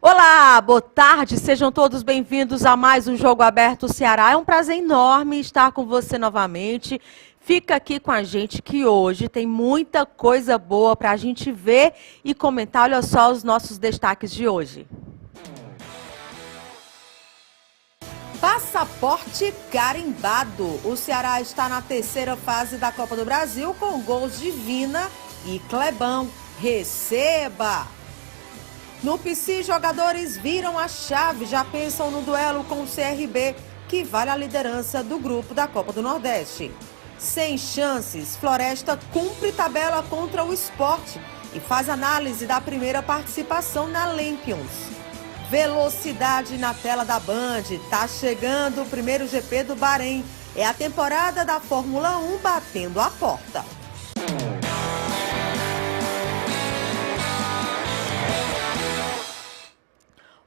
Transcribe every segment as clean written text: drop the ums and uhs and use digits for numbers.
Olá, boa tarde, sejam todos bem-vindos a mais um Jogo Aberto Ceará. É um prazer enorme estar com você novamente. Fica aqui com a gente que hoje tem muita coisa boa para a gente ver e comentar. Olha só os nossos destaques de hoje. Passaporte carimbado. O Ceará está na terceira fase da Copa do Brasil com gols de Vina e Clebão. Receba! No PC, jogadores viram a chave, já pensam no duelo com o CRB, que vale a liderança do grupo da Copa do Nordeste. Sem chances, Floresta cumpre tabela contra o Sport e faz análise da primeira participação na Lampions. Velocidade na tela da Band, tá chegando o primeiro GP do Bahrein. É a temporada da Fórmula 1 batendo a porta.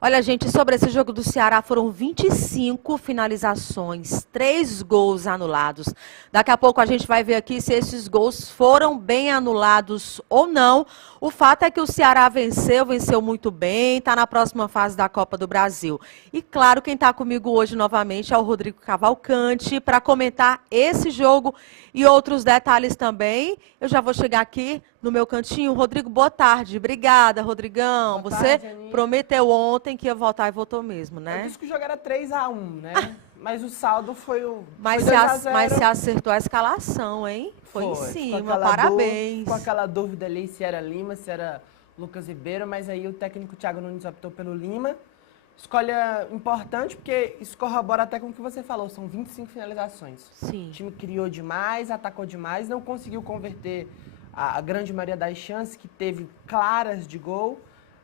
Olha, gente, sobre esse jogo do Ceará, foram 25 finalizações, 3 gols anulados. Daqui a pouco a gente vai ver aqui se esses gols foram bem anulados ou não. O fato é que o Ceará venceu muito bem, está na próxima fase da Copa do Brasil. E claro, quem está comigo hoje novamente é o Rodrigo Cavalcante para comentar esse jogo e outros detalhes também. Eu já vou chegar aqui no meu cantinho. Rodrigo, boa tarde. Obrigada, Rodrigão. Boa Você tarde, prometeu ontem que ia voltar e voltou mesmo, né? Eu disse que o jogo era 3-1, né? Mas o saldo foi o Mas foi você acertou a escalação, hein? Foi em cima, parabéns. Com aquela dúvida ali se era Lima, se era Lucas Ribeiro, mas aí o técnico Thiago Nunes optou pelo Lima. Escolha importante, porque isso corrobora até com o que você falou, são 25 finalizações. Sim. O time criou demais, atacou demais, não conseguiu converter a grande maioria das chances que teve claras de gol.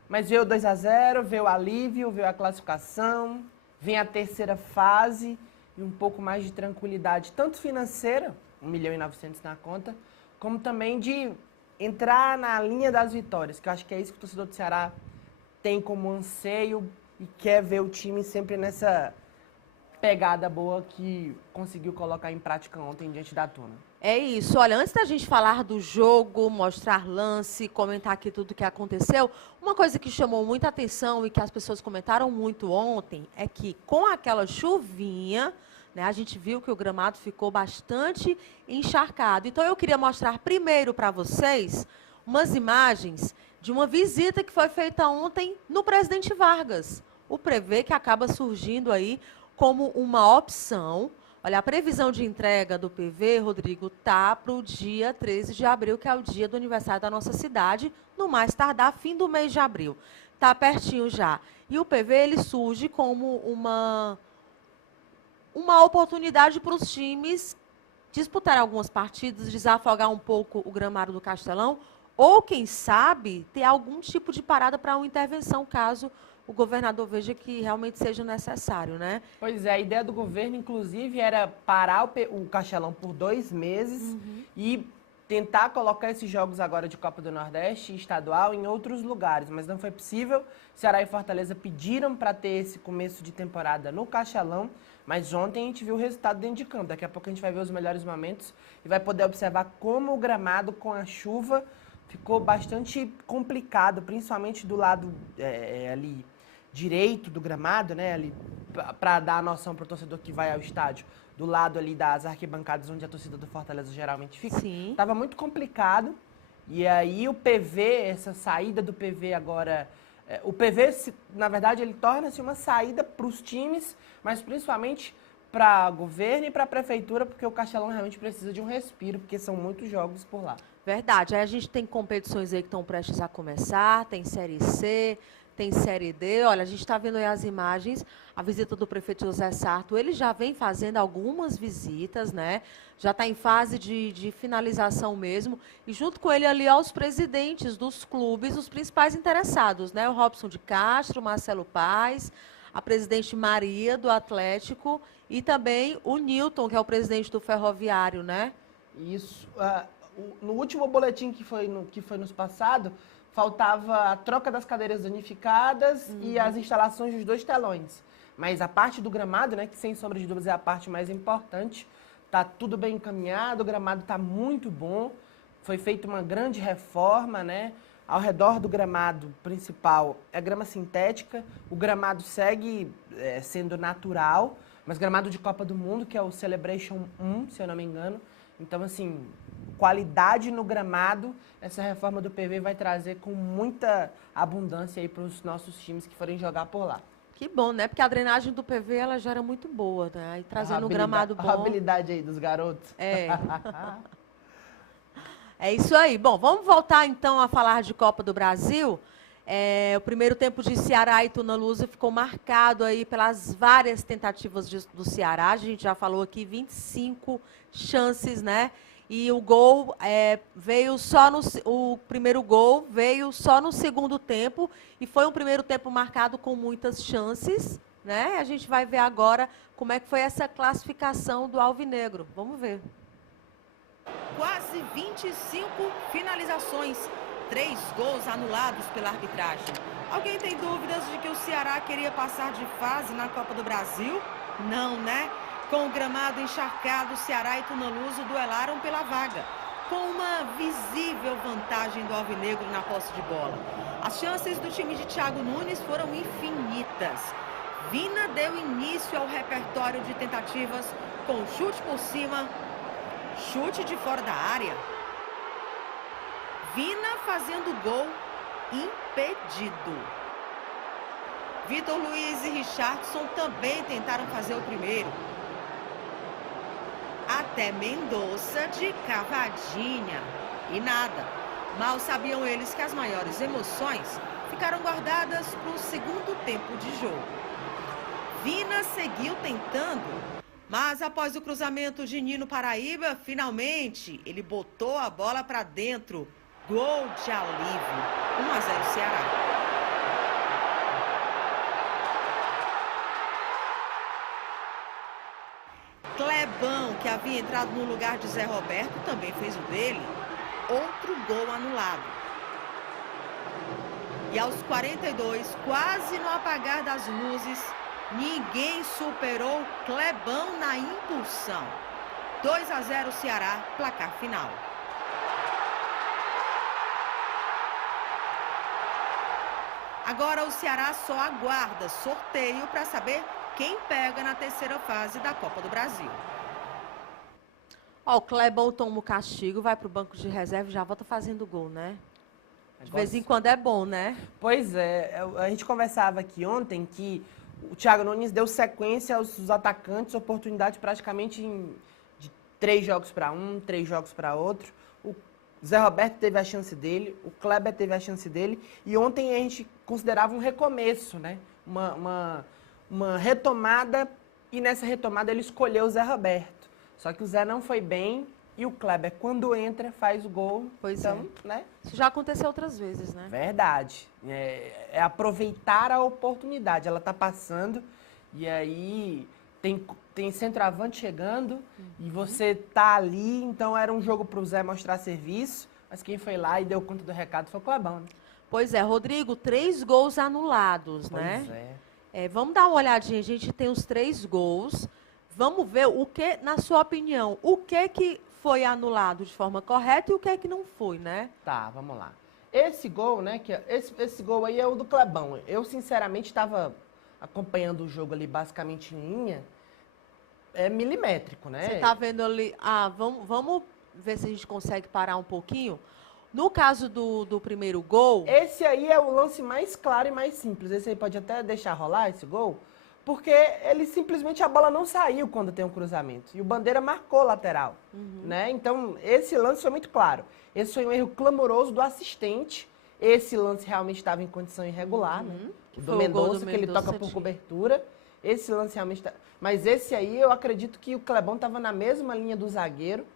Mas veio 2-0, veio o alívio, veio a classificação, vem a terceira fase e um pouco mais de tranquilidade, tanto financeira, 1.900.000 na conta, como também de entrar na linha das vitórias, que eu acho que é isso que o torcedor do Ceará tem como anseio e quer ver o time sempre nessa pegada boa que conseguiu colocar em prática ontem diante da Tuna. É isso. Olha, antes da gente falar do jogo, mostrar lance, comentar aqui tudo o que aconteceu, uma coisa que chamou muita atenção e que as pessoas comentaram muito ontem é que com aquela chuvinha, né, a gente viu que o gramado ficou bastante encharcado. Então eu queria mostrar primeiro para vocês umas imagens de uma visita que foi feita ontem no Presidente Vargas. O Prevê que acaba surgindo aí como uma opção. Olha, a previsão de entrega do PV, Rodrigo, tá para o dia 13 de abril, que é o dia do aniversário da nossa cidade, no mais tardar, fim do mês de abril. Tá pertinho já. E o PV, ele surge como uma oportunidade para os times disputar algumas partidas, desafogar um pouco o gramado do Castelão, ou, quem sabe, ter algum tipo de parada para uma intervenção, caso o governador veja que realmente seja necessário, né? Pois é, a ideia do governo, inclusive, era parar o Castelão por 2 meses e tentar colocar esses jogos agora de Copa do Nordeste e estadual em outros lugares, mas não foi possível. Ceará e Fortaleza pediram para ter esse começo de temporada no Castelão, mas ontem a gente viu o resultado dentro de campo. Daqui a pouco a gente vai ver os melhores momentos e vai poder observar como o gramado com a chuva ficou bastante complicado, principalmente do lado ali direito do gramado, né, ali para dar a noção para o torcedor que vai ao estádio, do lado ali das arquibancadas onde a torcida do Fortaleza geralmente fica. Sim. Tava muito complicado. E aí o PV, essa saída do PV agora, o PV, na verdade, ele torna-se uma saída para os times, mas principalmente para o governo e para a prefeitura, porque o Castelão realmente precisa de um respiro, porque são muitos jogos por lá. Verdade. Aí a gente tem competições aí que estão prestes a começar, tem Série C, tem Série D. Olha, a gente está vendo aí as imagens, a visita do prefeito José Sarto, ele já vem fazendo algumas visitas, né? Já está em fase de finalização mesmo, e junto com ele ali aos presidentes dos clubes, os principais interessados, né? O Robson de Castro, Marcelo Paes, a presidente Maria do Atlético e também o Newton, que é o presidente do Ferroviário, né? Isso. No último boletim que foi nos passado, faltava a troca das cadeiras danificadas e as instalações dos 2 telões. Mas a parte do gramado, né, que sem sombra de dúvidas é a parte mais importante, tá tudo bem encaminhado, o gramado tá muito bom. Foi feita uma grande reforma, né? Ao redor do gramado principal é grama sintética, o gramado segue sendo natural, mas gramado de Copa do Mundo, que é o Celebration 1, se eu não me engano. Então, assim, qualidade no gramado, essa reforma do PV vai trazer com muita abundância aí para os nossos times que forem jogar por lá. Que bom, né? Porque a drenagem do PV, ela já era muito boa, né? E trazendo um gramado bom. A habilidade aí dos garotos. É. É isso aí. Bom, vamos voltar então a falar de Copa do Brasil. O primeiro tempo de Ceará e Tunalusa ficou marcado aí pelas várias tentativas do Ceará. A gente já falou aqui 25 chances, né? E o gol veio só no... O primeiro gol veio só no segundo tempo. E foi um primeiro tempo marcado com muitas chances, né? A gente vai ver agora como é que foi essa classificação do Alvinegro. Vamos ver. Quase 25 finalizações, 3 gols anulados pela arbitragem. Alguém tem dúvidas de que o Ceará queria passar de fase na Copa do Brasil? Não, né? Com o gramado encharcado, Ceará e Tunalusa duelaram pela vaga, com uma visível vantagem do Alvinegro na posse de bola. As chances do time de Thiago Nunes foram infinitas. Vina deu início ao repertório de tentativas com chute por cima, chute de fora da área. Vina fazendo gol impedido. Vitor Luiz e Richardson também tentaram fazer o primeiro. Até Mendonça de cavadinha. E nada. Mal sabiam eles que as maiores emoções ficaram guardadas para o segundo tempo de jogo. Vina seguiu tentando, mas após o cruzamento de Nino Paraíba, finalmente ele botou a bola para dentro. Gol de alívio. 1-0 Ceará. Clebão, que havia entrado no lugar de Zé Roberto, também fez o dele. Outro gol anulado. E aos 42, quase no apagar das luzes, ninguém superou Clebão na impulsão. 2-0 Ceará, placar final. Agora o Ceará só aguarda sorteio para saber quem pega na terceira fase da Copa do Brasil. Ó, o Clebão toma o castigo, vai para o banco de reserva e já volta fazendo gol, né? De vez em quando é bom, né? Pois é, a gente conversava aqui ontem que o Thiago Nunes deu sequência aos atacantes, oportunidade praticamente de 3 jogos para um, 3 jogos para outro. O Zé Roberto teve a chance dele, o Kleber teve a chance dele, e ontem a gente considerava um recomeço, né? Uma retomada, e nessa retomada ele escolheu o Zé Roberto. Só que o Zé não foi bem, e o Kleber, quando entra, faz o gol. Pois então, né? Isso já aconteceu outras vezes, né? Verdade. É aproveitar a oportunidade. Ela tá passando, e aí tem centroavante chegando, e você tá ali, então era um jogo pro Zé mostrar serviço, mas quem foi lá e deu conta do recado foi o Clebão, né? Pois é, Rodrigo, 3 gols anulados, né? Pois é. Vamos dar uma olhadinha, a gente tem os 3 gols. Vamos ver o que, na sua opinião, o que foi anulado de forma correta e o que não foi, né? Tá, vamos lá. Esse gol, né, esse gol aí é o do Clebão. Eu, sinceramente, estava acompanhando o jogo ali basicamente em linha, milimétrico, né? Você tá vendo ali... vamos ver se a gente consegue parar um pouquinho. No caso do primeiro gol... Esse aí é o lance mais claro e mais simples. Esse aí pode até deixar rolar, esse gol, porque ele simplesmente, a bola não saiu quando tem um cruzamento. E o Bandeira marcou lateral, né? Então, esse lance foi muito claro. Esse foi um erro clamoroso do assistente. Esse lance realmente estava em condição irregular, né? Do Mendonça, que ele toca por cobertura. Esse lance realmente... Mas esse aí, eu acredito que o Clebão estava na mesma linha do zagueiro,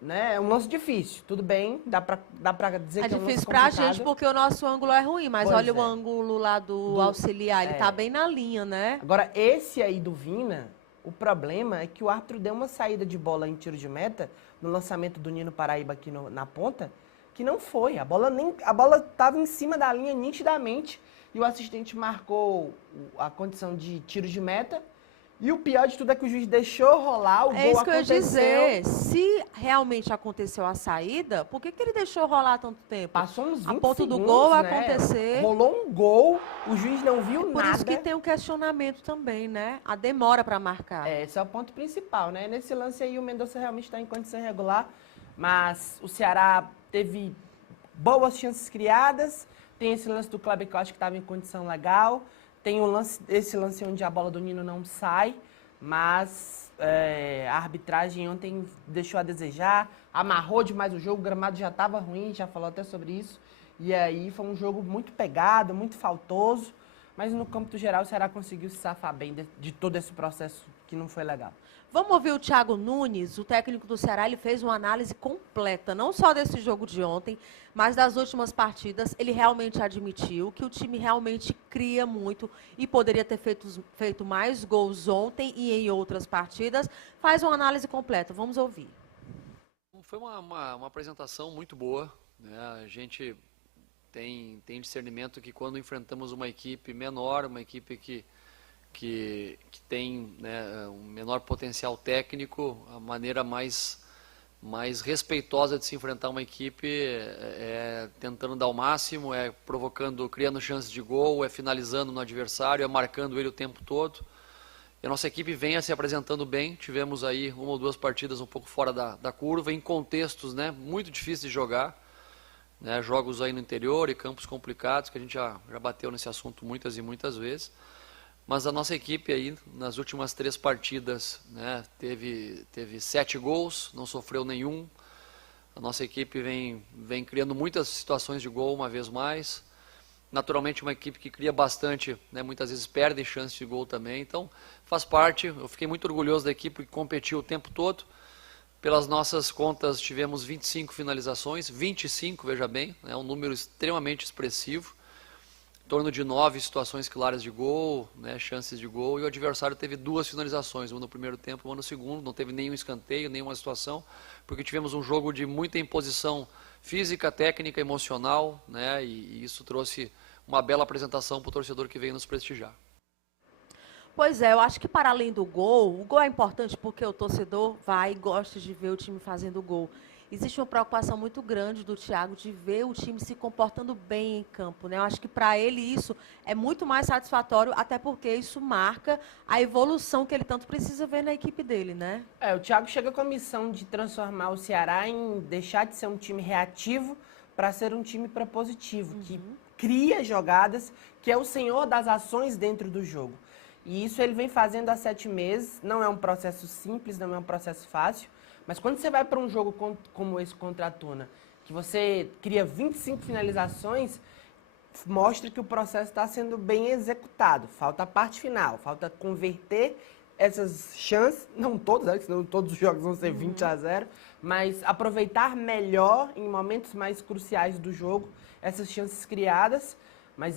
né? É um lance difícil, tudo bem, dá pra dizer que é um lance complicado. É difícil pra gente porque o nosso ângulo é ruim, mas Pois olha o ângulo lá do auxiliar, ele tá bem na linha, né? Agora, esse aí do Vina, o problema é que o árbitro deu uma saída de bola em tiro de meta, no lançamento do Nino Paraíba aqui na ponta, que não foi. A bola estava em cima da linha nitidamente, e o assistente marcou a condição de tiro de meta, E o pior de tudo é que o juiz deixou rolar, o gol É isso que eu ia aconteceu. dizer. Se realmente aconteceu a saída, por que ele deixou rolar tanto tempo? Passou uns 20 A ponto do segundos, gol né? acontecer. Rolou um gol, o juiz não viu Por nada. isso que tem um questionamento também, né? A demora para marcar. Esse é o ponto principal, né? Nesse lance aí o Mendonça realmente está em condição regular, mas o Ceará teve boas chances criadas, tem esse lance do Kleber que eu acho que estava em condição legal, tem esse lance onde a bola do Nino não sai, mas a arbitragem ontem deixou a desejar, amarrou demais o jogo, o gramado já estava ruim, já falou até sobre isso, e aí foi um jogo muito pegado, muito faltoso, mas no campo geral o Ceará conseguiu se safar bem de todo esse processo que não foi legal. Vamos ouvir o Thiago Nunes, o técnico do Ceará. Ele fez uma análise completa, não só desse jogo de ontem, mas das últimas partidas. Ele realmente admitiu que o time realmente cria muito e poderia ter feito mais gols ontem e em outras partidas. Faz uma análise completa, vamos ouvir. Foi uma apresentação muito boa, né? A gente tem discernimento que quando enfrentamos uma equipe menor, uma equipe que tem, né, um menor potencial técnico, a maneira mais respeitosa de se enfrentar uma equipe é tentando dar o máximo, é provocando, criando chances de gol, é finalizando no adversário, é marcando ele o tempo todo. E a nossa equipe vem se apresentando bem, tivemos aí uma ou duas partidas um pouco fora da curva, em contextos, né, muito difíceis de jogar, né, jogos aí no interior e campos complicados, que a gente já bateu nesse assunto muitas e muitas vezes. Mas a nossa equipe aí, nas últimas 3 partidas, né, teve 7 gols, não sofreu nenhum. A nossa equipe vem criando muitas situações de gol uma vez mais. Naturalmente uma equipe que cria bastante, né, muitas vezes perde chances de gol também. Então faz parte, eu fiquei muito orgulhoso da equipe que competiu o tempo todo. Pelas nossas contas tivemos 25 finalizações, 25, veja bem, é um número extremamente expressivo. Em torno de 9 situações claras de gol, né, chances de gol, e o adversário teve 2 finalizações, uma no primeiro tempo, uma no segundo, não teve nenhum escanteio, nenhuma situação, porque tivemos um jogo de muita imposição física, técnica, emocional, né, e isso trouxe uma bela apresentação para o torcedor que veio nos prestigiar. Pois é, eu acho que para além do gol, o gol é importante porque o torcedor vai e gosta de ver o time fazendo gol. Existe uma preocupação muito grande do Thiago de ver o time se comportando bem em campo, né? Eu acho que para ele isso é muito mais satisfatório, até porque isso marca a evolução que ele tanto precisa ver na equipe dele, né? O Thiago chega com a missão de transformar o Ceará em deixar de ser um time reativo para ser um time propositivo, que cria jogadas, que é o senhor das ações dentro do jogo. E isso ele vem fazendo há 7 meses, não é um processo simples, não é um processo fácil, mas quando você vai para um jogo como esse contra a Tuna, que você cria 25 finalizações, mostra que o processo está sendo bem executado. Falta a parte final, falta converter essas chances, não todas, né, senão todos os jogos vão ser 20-0, mas aproveitar melhor em momentos mais cruciais do jogo essas chances criadas. Mas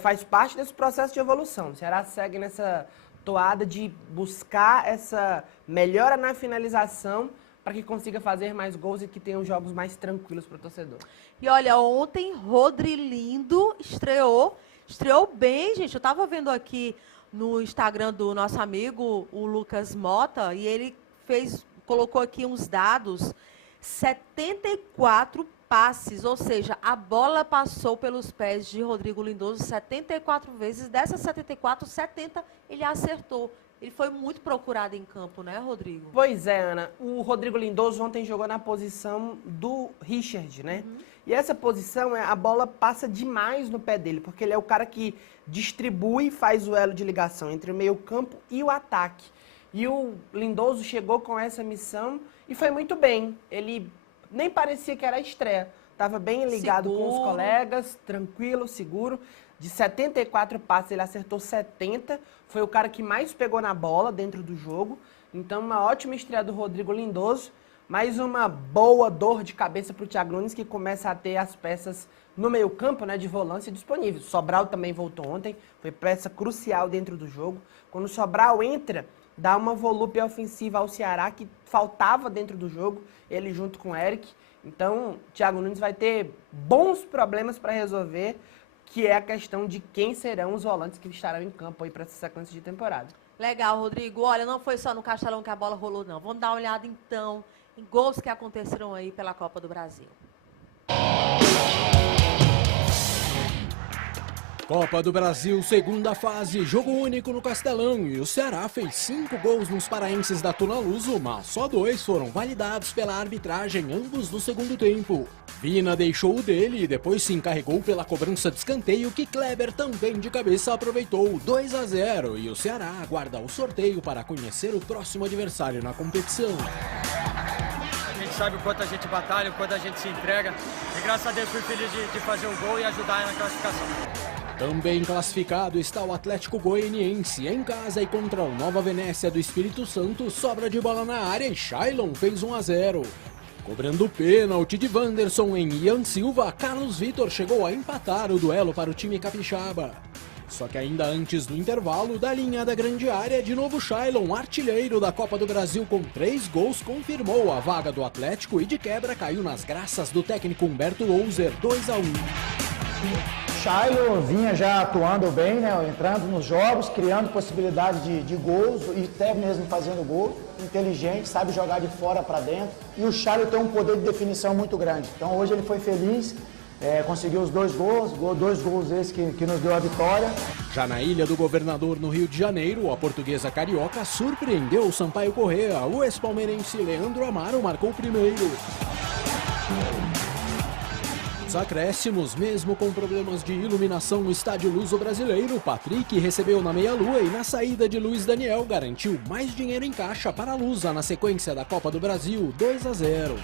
faz parte desse processo de evolução. O Ceará segue nessa toada de buscar essa melhora na finalização para que consiga fazer mais gols e que tenha os jogos mais tranquilos para o torcedor. E olha, ontem Rodrilindo estreou bem, gente. Eu estava vendo aqui no Instagram do nosso amigo, o Lucas Mota, e ele colocou aqui uns dados, 74 passes, ou seja, a bola passou pelos pés de Rodrigo Lindoso 74 vezes, dessas 74, 70 ele acertou. Ele foi muito procurado em campo, né, Rodrigo? Pois é, Ana. O Rodrigo Lindoso ontem jogou na posição do Richard, né? E essa posição, a bola passa demais no pé dele, porque ele é o cara que distribui e faz o elo de ligação entre o meio-campo e o ataque. E o Lindoso chegou com essa missão e foi muito bem. Ele nem parecia que era a estreia. Estava bem ligado com os colegas, tranquilo, seguro. De 74 passes, ele acertou 70. Foi o cara que mais pegou na bola dentro do jogo. Então, uma ótima estreia do Rodrigo Lindoso. Mais uma boa dor de cabeça para o Thiago Nunes, que começa a ter as peças no meio-campo, né, de volância disponíveis. Sobral também voltou ontem. Foi peça crucial dentro do jogo. Quando o Sobral entra, dá uma volúpia ofensiva ao Ceará que faltava dentro do jogo, ele junto com o Eric. Então, o Thiago Nunes vai ter bons problemas para resolver, que é a questão de quem serão os volantes que estarão em campo aí para essa sequência de temporada. Legal, Rodrigo. Olha, não foi só no Castelão que a bola rolou, não. Vamos dar uma olhada, então, em gols que aconteceram aí pela Copa do Brasil. Copa do Brasil, segunda fase, jogo único no Castelão e o Ceará fez 5 gols nos paraenses da Tuna Luso, mas só 2 foram validados pela arbitragem, ambos no segundo tempo. Vina deixou o dele e depois se encarregou pela cobrança de escanteio que Kleber também de cabeça aproveitou, 2-0, e o Ceará aguarda o sorteio para conhecer o próximo adversário na competição. A gente sabe o quanto a gente batalha, o quanto a gente se entrega e graças a Deus fui feliz de fazer o gol e ajudar na classificação. Também classificado está o Atlético Goianiense, em casa e contra o Nova Venécia do Espírito Santo, sobra de bola na área e Shailon fez 1-0. Cobrando pênalti de Wanderson em Ian Silva, Carlos Vitor chegou a empatar o duelo para o time capixaba. Só que ainda antes do intervalo, da linha da grande área, de novo Shailon, artilheiro da Copa do Brasil com 3 gols, confirmou a vaga do Atlético e de quebra caiu nas graças do técnico Humberto Louser, 2-1. Shailon vinha já atuando bem, né, entrando nos jogos, criando possibilidade de gols e até mesmo fazendo gol, inteligente, sabe jogar de fora para dentro. E o Shailon tem um poder de definição muito grande. Então hoje ele foi feliz, conseguiu os 2 gols, 2 gols esses que nos deu a vitória. Já na Ilha do Governador, no Rio de Janeiro, a portuguesa carioca surpreendeu o Sampaio Corrêa. O ex-palmeirense Leandro Amaro marcou o primeiro. Nos acréscimos, mesmo com problemas de iluminação no estádio luso-brasileiro, Patrick recebeu na meia-lua e na saída de Luiz Daniel garantiu mais dinheiro em caixa para a Lusa na sequência da Copa do Brasil, 2-0.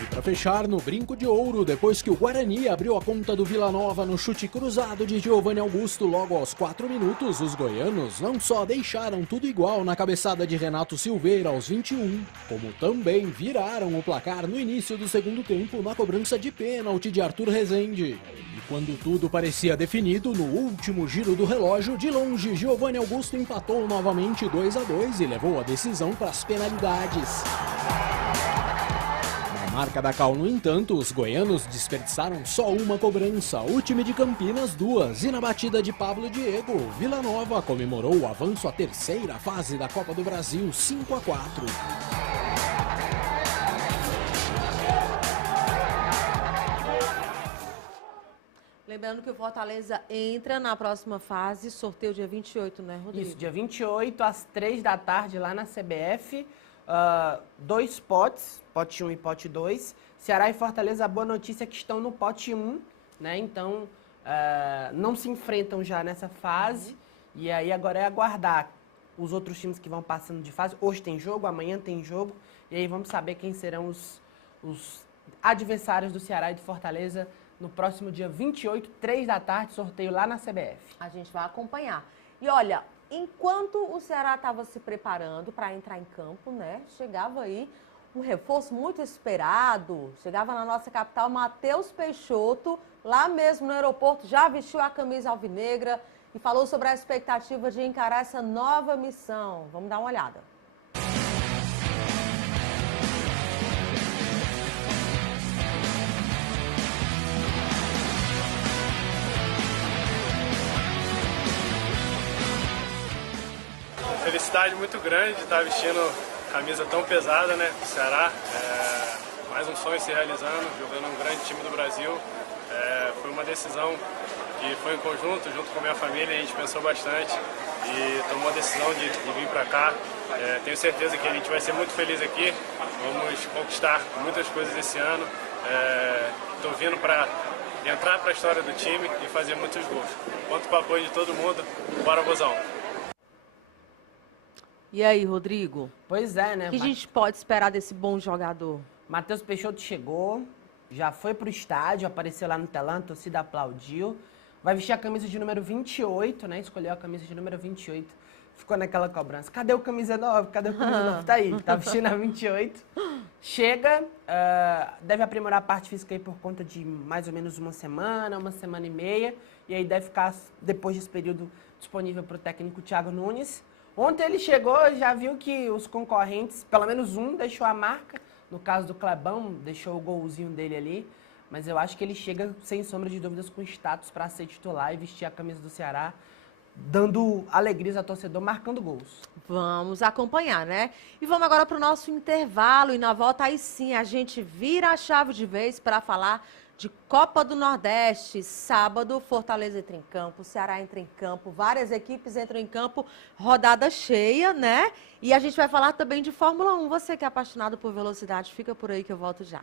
E para fechar, no brinco de ouro, depois que o Guarani abriu a conta do Vila Nova no chute cruzado de Giovanni Augusto logo aos 4 minutos, os goianos não só deixaram tudo igual na cabeçada de Renato Silveira aos 21, como também viraram o placar no início do segundo tempo na cobrança de pênalti de Arthur Rezende. E quando tudo parecia definido, no último giro do relógio, de longe, Giovanni Augusto empatou novamente 2-2 e levou a decisão para as penalidades. Na marca da Cal, no entanto, os goianos desperdiçaram só uma cobrança, o time de Campinas 2, e na batida de Pablo Diego, Vila Nova comemorou o avanço à terceira fase da Copa do Brasil, 5-4. Lembrando que o Fortaleza entra na próxima fase, sorteio dia 28, né, Rodrigo? Isso, dia 28, às 3 da tarde, lá na CBF. 2 potes, pote 1 e pote 2. Ceará e Fortaleza, a boa notícia é que estão no pote 1, né? Então, não se enfrentam já nessa fase. E aí agora é aguardar os outros times que vão passando de fase. Hoje tem jogo, amanhã tem jogo. E aí vamos saber quem serão os adversários do Ceará e do Fortaleza no próximo dia 28, 3 da tarde, sorteio lá na CBF. A gente vai acompanhar. E olha, enquanto o Ceará estava se preparando para entrar em campo, né, chegava aí um reforço muito esperado, chegava na nossa capital, Matheus Peixoto, lá mesmo no aeroporto, já vestiu a camisa alvinegra e falou sobre a expectativa de encarar essa nova missão. Vamos dar uma olhada. Felicidade muito grande de estar vestindo camisa tão pesada, né, do Ceará. Mais um sonho se realizando, jogando um grande time do Brasil. Foi uma decisão que foi em conjunto, junto com a minha família, a gente pensou bastante e tomou a decisão de vir para cá. Tenho certeza que a gente vai ser muito feliz aqui, vamos conquistar muitas coisas esse ano. Estou vindo para entrar para a história do time e fazer muitos gols. Conto com o apoio de todo mundo, bora Vozão! E aí, Rodrigo? Pois é, né? O que a gente pode esperar desse bom jogador? Matheus Peixoto chegou, já foi pro estádio, apareceu lá no telão, a torcida aplaudiu. Vai vestir a camisa de número 28, né? Escolheu a camisa de número 28. Ficou naquela cobrança. Cadê o camisa 9? Cadê o camisa 9? Tá aí, tá vestindo a 28. Chega, deve aprimorar a parte física aí por conta de mais ou menos uma semana e meia. E aí deve ficar, depois desse período, disponível pro técnico Thiago Nunes. Ontem ele chegou, já viu que os concorrentes, pelo menos um, deixou a marca. No caso do Clebão, deixou o golzinho dele ali. Mas eu acho que ele chega, sem sombra de dúvidas, com status para ser titular e vestir a camisa do Ceará. dando alegrias ao torcedor, marcando gols. Vamos acompanhar, né? E vamos agora para o nosso intervalo. E na volta, aí sim, a gente vira a chave de vez para falar de Copa do Nordeste. Sábado, Fortaleza entra em campo, Ceará entra em campo, várias equipes entram em campo, rodada cheia, né? E a gente vai falar também de Fórmula 1. Você que é apaixonado por velocidade, fica por aí que eu volto já.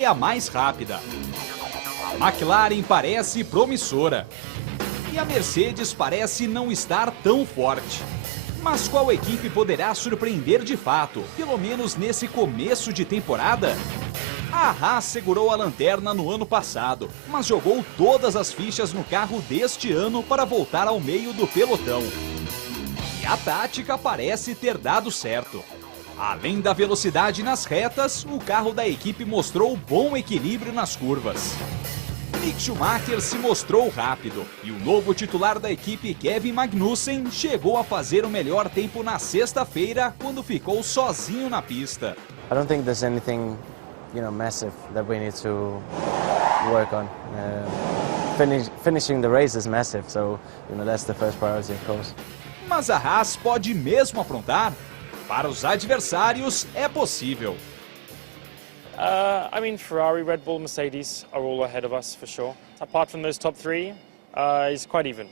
É a mais rápida. McLaren parece promissora. E a Mercedes parece não estar tão forte. Mas qual equipe poderá surpreender de fato, pelo menos nesse começo de temporada? A Haas segurou a lanterna no ano passado, mas jogou todas as fichas no carro deste ano para voltar ao meio do pelotão. E a tática parece ter dado certo. Além da velocidade nas retas, o carro da equipe mostrou bom equilíbrio nas curvas. Mick Schumacher se mostrou rápido e o novo titular da equipe, Kevin Magnussen, chegou a fazer o melhor tempo na sexta-feira quando ficou sozinho na pista. I don't think there's anything, massive that we need to work on. Finishing the race is massive, so that's the first priority, of course. Mas a Haas pode mesmo aprontar? Para os adversários é possível. Ferrari, Red Bull, Mercedes are all ahead of us for sure. Apart from those top three, it's quite even.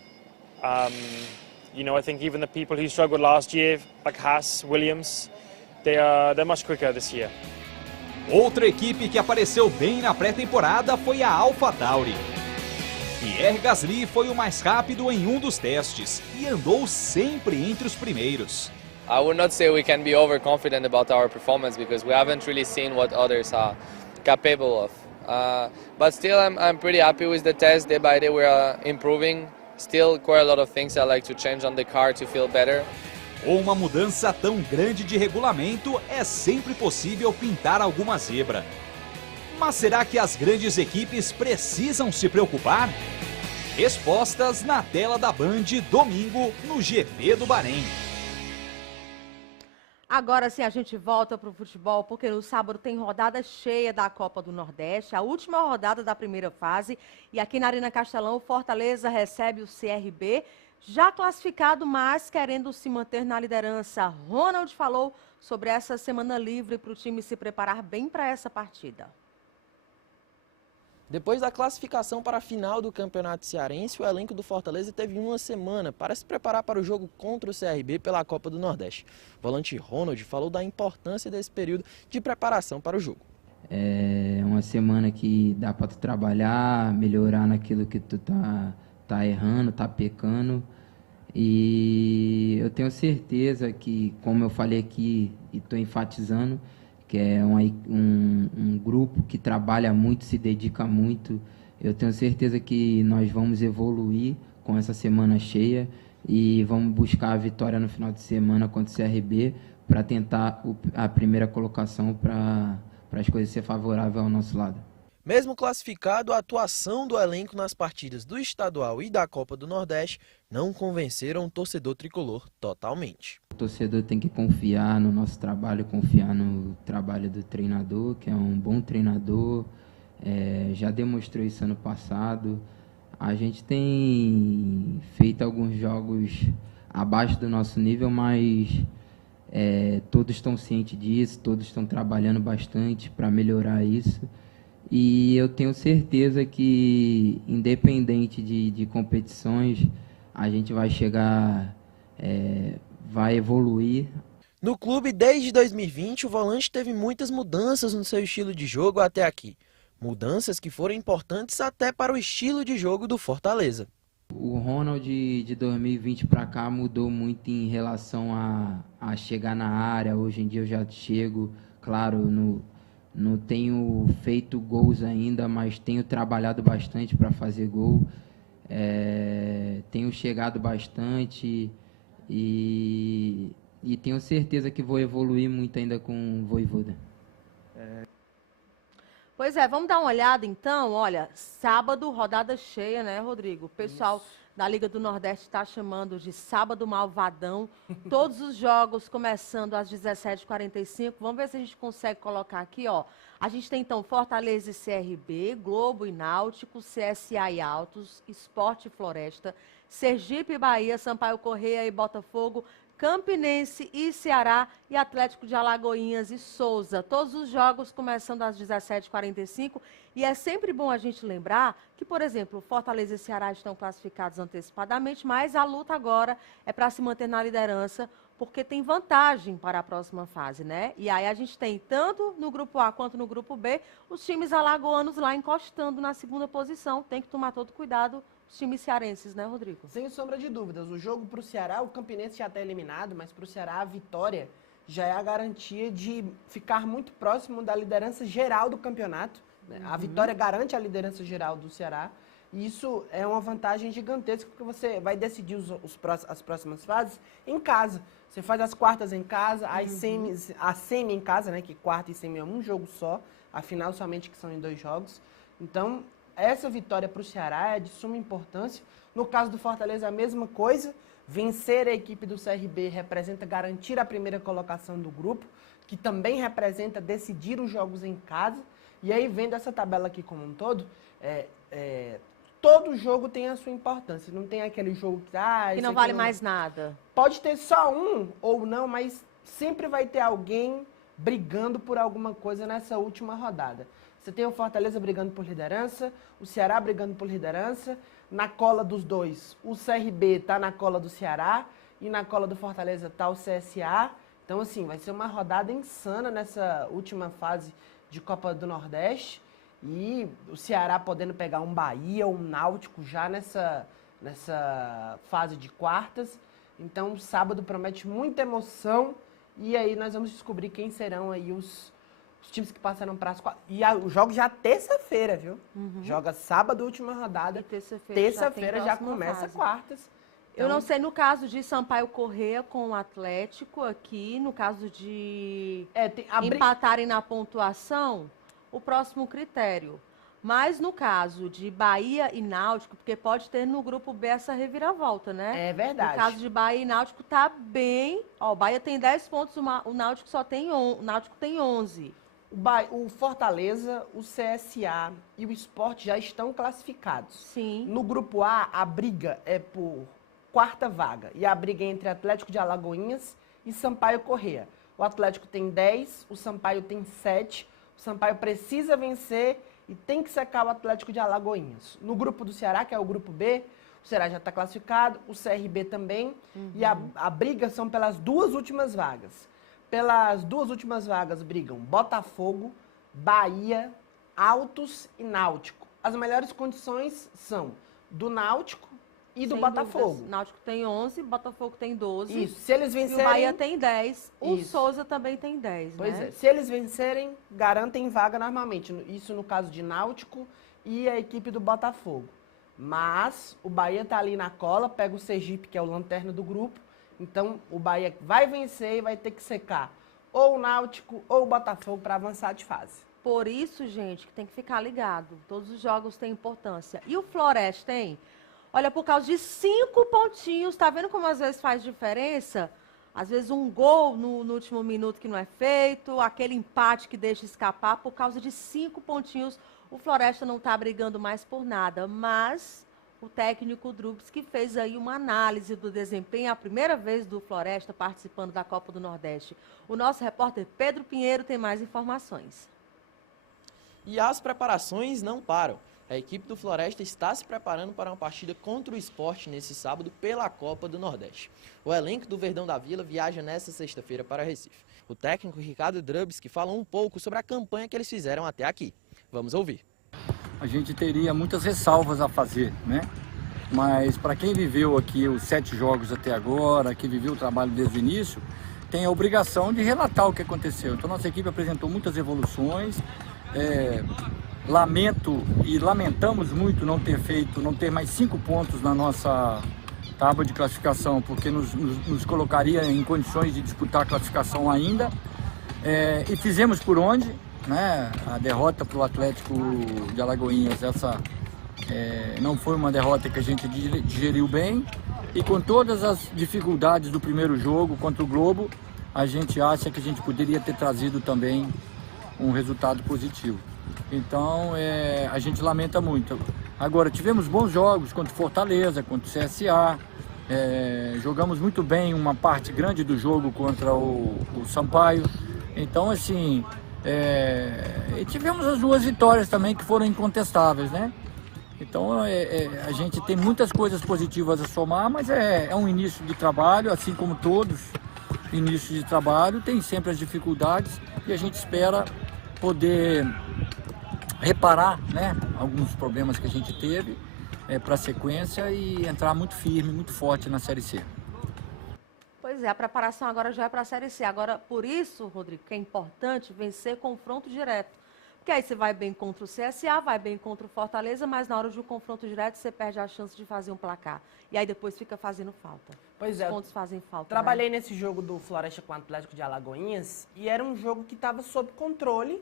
I think even the people who struggled last year, like Haas, Williams, they're much quicker this year. Outra equipe que apareceu bem na pré-temporada foi a AlphaTauri. Pierre Gasly foi o mais rápido em um dos testes e andou sempre entre os primeiros. I would not say we can be overconfident about our performance because we haven't really seen what others are capable of. But still, I'm pretty happy with the test. Day by day, we are improving. Still, quite a lot of things I like to change on the car to feel better. Com uma mudança tão grande de regulamento, é sempre possível pintar alguma zebra. Mas será que as grandes equipes precisam se preocupar? Respostas na tela da Band, domingo, no GP do Bahrein. Agora sim a gente volta para o futebol, porque no sábado tem rodada cheia da Copa do Nordeste, a última rodada da primeira fase. E aqui na Arena Castelão, o Fortaleza recebe o CRB, já classificado, mas querendo se manter na liderança. Ronald falou sobre essa semana livre para o time se preparar bem para essa partida. Depois da classificação para a final do Campeonato Cearense, o elenco do Fortaleza teve uma semana para se preparar para o jogo contra o CRB pela Copa do Nordeste. O volante Ronald falou da importância desse período de preparação para o jogo. É uma semana que dá para tu trabalhar, melhorar naquilo que tu tá errando, tá pecando. E eu tenho certeza que, como eu falei aqui e estou enfatizando, que é um grupo que trabalha muito, se dedica muito. Eu tenho certeza que nós vamos evoluir com essa semana cheia e vamos buscar a vitória no final de semana contra o CRB para tentar a primeira colocação para as coisas ser favoráveis ao nosso lado. Mesmo classificado, a atuação do elenco nas partidas do Estadual e da Copa do Nordeste não convenceram o torcedor tricolor totalmente. O torcedor tem que confiar no nosso trabalho, confiar no trabalho do treinador, que é um bom treinador, já demonstrou isso ano passado. A gente tem feito alguns jogos abaixo do nosso nível, mas todos estão cientes disso, todos estão trabalhando bastante para melhorar isso. E eu tenho certeza que, independente de competições, a gente vai chegar, vai evoluir. No clube, desde 2020, o volante teve muitas mudanças no seu estilo de jogo até aqui. Mudanças que foram importantes até para o estilo de jogo do Fortaleza. O Ronald de 2020 para cá mudou muito em relação a chegar na área. Hoje em dia eu já chego, claro, não tenho feito gols ainda, mas tenho trabalhado bastante para fazer gol. Tenho chegado bastante e tenho certeza que vou evoluir muito ainda com o Vojvoda. Pois é, vamos dar uma olhada então. Olha, sábado, rodada cheia, né, Rodrigo? O pessoal da Liga do Nordeste está chamando de sábado malvadão. Todos os jogos começando às 17h45. Vamos ver se a gente consegue colocar aqui, ó. A gente tem então Fortaleza e CRB, Globo e Náutico, CSA e Altos, Sport e Floresta, Sergipe e Bahia, Sampaio Corrêa e Botafogo, Campinense e Ceará e Atlético de Alagoinhas e Souza. Todos os jogos começando às 17h45. E é sempre bom a gente lembrar que, por exemplo, Fortaleza e Ceará estão classificados antecipadamente, mas a luta agora é para se manter na liderança porque tem vantagem para a próxima fase, né? E aí a gente tem, tanto no grupo A quanto no grupo B, os times alagoanos lá encostando na segunda posição. Tem que tomar todo cuidado os times cearenses, né, Rodrigo? Sem sombra de dúvidas. O jogo para o Ceará, o Campinense já está eliminado, mas para o Ceará a vitória já é a garantia de ficar muito próximo da liderança geral do campeonato. Né? A vitória garante a liderança geral do Ceará. E isso é uma vantagem gigantesca, porque você vai decidir as próximas fases em casa. Você faz as quartas em casa, a semi em casa, né? Que quarta e semi é um jogo só, a final somente que são em 2 jogos. Então, essa vitória para o Ceará é de suma importância. No caso do Fortaleza, a mesma coisa. Vencer a equipe do CRB representa garantir a primeira colocação do grupo, que também representa decidir os jogos em casa. E aí, vendo essa tabela aqui como um todo, todo jogo tem a sua importância. Não tem aquele jogo que não vale mais nada. Pode ter só um ou não, mas sempre vai ter alguém brigando por alguma coisa nessa última rodada. Você tem o Fortaleza brigando por liderança, o Ceará brigando por liderança. Na cola dos dois, o CRB está na cola do Ceará e na cola do Fortaleza está o CSA. Então, assim, vai ser uma rodada insana nessa última fase de Copa do Nordeste. E o Ceará podendo pegar um Bahia, um Náutico já nessa fase de quartas. Então, sábado promete muita emoção. E aí nós vamos descobrir quem serão aí os times que passaram para as quartas. E o jogo já terça-feira, viu? Joga sábado, última rodada. Terça-feira já começa quartas. Então, eu não sei no caso de Sampaio Corrêa com o Atlético aqui, no caso de empatarem na pontuação, o próximo critério. Mas no caso de Bahia e Náutico, porque pode ter no grupo B essa reviravolta, né? É verdade. No caso de Bahia e Náutico tá bem. Ó, o Bahia tem 10 pontos, o Náutico só tem o Náutico tem 11. O Fortaleza, o CSA e o Sport já estão classificados. Sim. No grupo A, a briga é por quarta vaga. E a briga é entre Atlético de Alagoinhas e Sampaio Corrêa. O Atlético tem 10, o Sampaio tem 7. O Sampaio precisa vencer e tem que secar o Atlético de Alagoinhas. No grupo do Ceará, que é o grupo B, o Ceará já está classificado, o CRB também. E a briga são pelas 2 últimas vagas. Pelas 2 últimas vagas brigam Botafogo, Bahia, Altos e Náutico. As melhores condições são do Náutico e do Botafogo. Dúvidas. Náutico tem 11, Botafogo tem 12. Isso, se eles vencerem... E o Bahia tem 10, o Isso. Souza também tem 10, Pois né? é, se eles vencerem, garantem vaga normalmente. Isso no caso de Náutico e a equipe do Botafogo. Mas o Bahia tá ali na cola, pega o Sergipe, que é o lanterna do grupo. Então o Bahia vai vencer e vai ter que secar ou o Náutico ou o Botafogo para avançar de fase. Por isso, gente, que tem que ficar ligado. Todos os jogos têm importância. E o Floresta, hein? Olha, por causa de 5 pontinhos, tá vendo como às vezes faz diferença? Às vezes um gol no último minuto que não é feito, aquele empate que deixa escapar, por causa de 5 pontinhos, o Floresta não está brigando mais por nada. Mas o técnico Drubski fez aí uma análise do desempenho, a primeira vez do Floresta participando da Copa do Nordeste. O nosso repórter Pedro Pinheiro tem mais informações. E as preparações não param. A equipe do Floresta está se preparando para uma partida contra o Sport nesse sábado pela Copa do Nordeste. O elenco do Verdão da Vila viaja nesta sexta-feira para Recife. O técnico Ricardo Drubski falou um pouco sobre a campanha que eles fizeram até aqui. Vamos ouvir. A gente teria muitas ressalvas a fazer, né? Mas para quem viveu aqui os 7 jogos até agora, que viveu o trabalho desde o início, tem a obrigação de relatar o que aconteceu. Então nossa equipe apresentou muitas evoluções. Lamento e lamentamos muito não ter mais 5 pontos na nossa tábua de classificação, porque nos colocaria em condições de disputar a classificação ainda. E fizemos por onde, né? A derrota para o Atlético de Alagoinhas, essa não foi uma derrota que a gente digeriu bem, e com todas as dificuldades do primeiro jogo contra o Globo, a gente acha que a gente poderia ter trazido também um resultado positivo. Então a gente lamenta muito. Agora, tivemos bons jogos contra o Fortaleza, contra o CSA, jogamos muito bem uma parte grande do jogo contra o Sampaio. Então, assim, e tivemos as 2 vitórias também que foram incontestáveis, né? Então a gente tem muitas coisas positivas a somar, mas é um início de trabalho, assim como todos. início de trabalho, tem sempre as dificuldades e a gente espera poder reparar, né, alguns problemas que a gente teve para a sequência e entrar muito firme, muito forte na Série C. Pois é, a preparação agora já é para a Série C. Agora, por isso, Rodrigo, que é importante vencer confronto direto. Porque aí você vai bem contra o CSA, vai bem contra o Fortaleza, mas na hora de um confronto direto você perde a chance de fazer um placar. E aí depois fica fazendo falta. Pois Os é. pontos fazem falta. Trabalhei nesse jogo do Floresta com o Atlético de Alagoinhas e era um jogo que estava sob controle,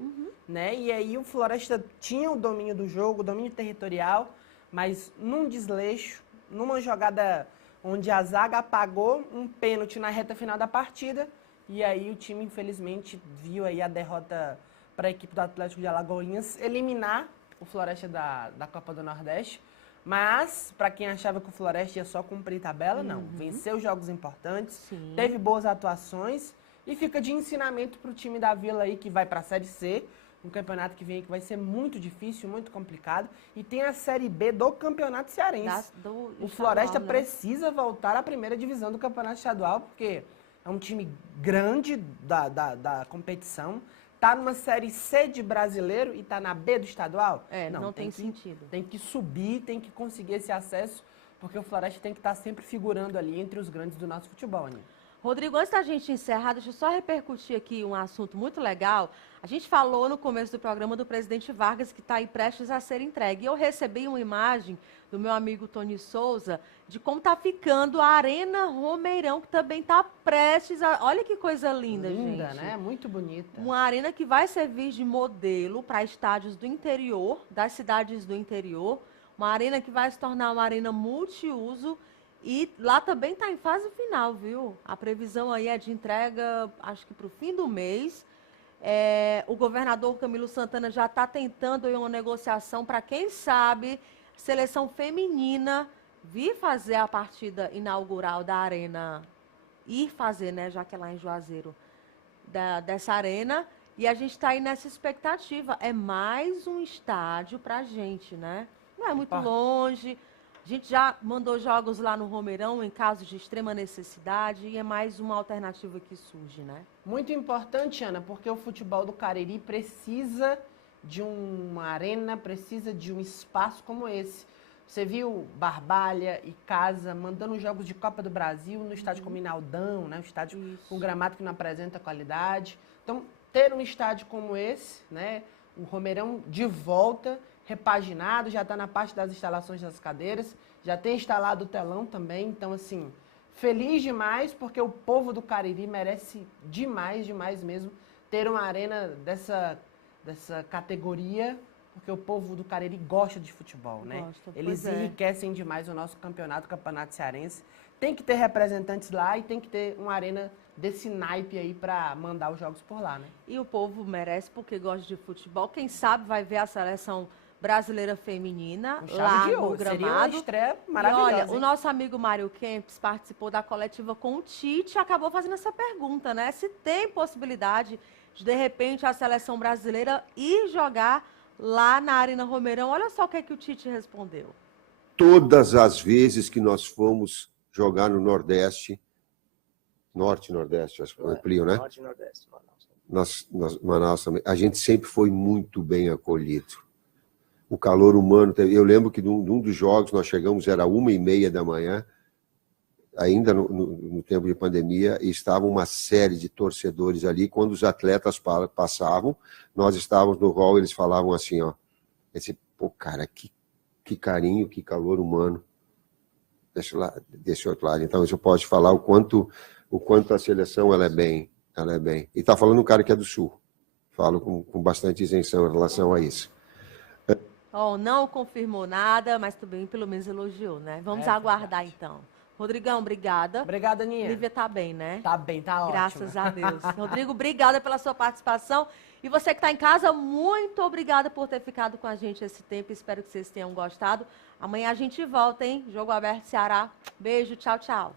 né? E aí o Floresta tinha o domínio do jogo, o domínio territorial, mas num desleixo, numa jogada onde a zaga apagou um pênalti na reta final da partida, e aí o time, infelizmente, viu aí a derrota para a equipe do Atlético de Alagoinhas eliminar o Floresta da Copa do Nordeste. Mas, para quem achava que o Floresta ia só cumprir tabela, não. Venceu jogos importantes, teve boas atuações e fica de ensinamento para o time da Vila aí, que vai para a Série C, um campeonato que vem que vai ser muito difícil, muito complicado. E tem a Série B do Campeonato Cearense. O Floresta precisa voltar à primeira divisão do Campeonato Estadual, porque é um time grande da competição. Tá numa Série C de brasileiro e tá na B do estadual? Não tem sentido. Tem que subir, tem que conseguir esse acesso, porque o Floresta tem que estar sempre figurando ali entre os grandes do nosso futebol, né? Rodrigo, antes da gente encerrar, deixa eu só repercutir aqui um assunto muito legal. A gente falou no começo do programa do presidente Vargas, que está aí prestes a ser entregue. E eu recebi uma imagem do meu amigo Tony Souza de como está ficando a Arena Romeirão, que também está prestes a... Olha que coisa linda, gente. Linda, né? Muito bonita. Uma arena que vai servir de modelo para estádios do interior, das cidades do interior. Uma arena que vai se tornar uma arena multiuso. E lá também está em fase final, viu? A previsão aí é de entrega, acho que para o fim do mês. O governador Camilo Santana já está tentando aí uma negociação para, quem sabe, seleção feminina vir fazer a partida inaugural da arena, ir fazer, né, já que é lá em Juazeiro, dessa arena. E a gente está aí nessa expectativa. É mais um estádio para a gente, né? Não é muito longe. A gente já mandou jogos lá no Romeirão em caso de extrema necessidade e é mais uma alternativa que surge, né? Muito importante, Ana, porque o futebol do Cariri precisa de uma arena, precisa de um espaço como esse. Você viu Barbalha e Casa mandando jogos de Copa do Brasil no estádio Cominaldão, né? Um estádio com gramado que não apresenta qualidade. Então, ter um estádio como esse, né? O Romeirão de volta, repaginado, já está na parte das instalações das cadeiras, já tem instalado o telão também. Então, assim, feliz demais, porque o povo do Cariri merece demais, demais mesmo, ter uma arena dessa categoria, porque o povo do Cariri gosta de futebol, né? Eles enriquecem demais o nosso campeonato, o Campeonato Cearense. Tem que ter representantes lá e tem que ter uma arena desse naipe aí para mandar os jogos por lá, né? E o povo merece porque gosta de futebol. Quem sabe vai ver a seleção brasileira feminina lá no gramado. Seria uma estreia maravilhosa. E olha, o nosso amigo Mário Kempis participou da coletiva com o Tite e acabou fazendo essa pergunta, né? Se tem possibilidade de repente, a seleção brasileira ir jogar lá na Arena Romeirão. Olha só o que é que o Tite respondeu. Todas as vezes que nós fomos jogar no Nordeste, Norte e Nordeste, acho que ampliam, né? Norte e Nordeste, Manaus. Manaus também. A gente sempre foi muito bem acolhido. O calor humano, eu lembro que num dos jogos nós chegamos, era 1h30 da manhã, ainda no tempo de pandemia, e estava uma série de torcedores ali. Quando os atletas passavam, nós estávamos no hall, eles falavam assim, ó, pô, cara, que carinho, que calor humano desse outro lado. Então, isso pode falar o quanto a seleção ela é bem. E está falando um cara que é do Sul. Falo com bastante isenção em relação a isso. Não confirmou nada, mas também pelo menos elogiou, né? Vamos aguardar, então. Rodrigão, obrigada. Obrigada, Aninha. Lívia tá bem, né? Tá bem, tá ótimo. Graças a Deus. Rodrigo, obrigada pela sua participação. E você que está em casa, muito obrigada por ter ficado com a gente esse tempo. Espero que vocês tenham gostado. Amanhã a gente volta, hein? Jogo Aberto Ceará. Beijo, tchau, tchau.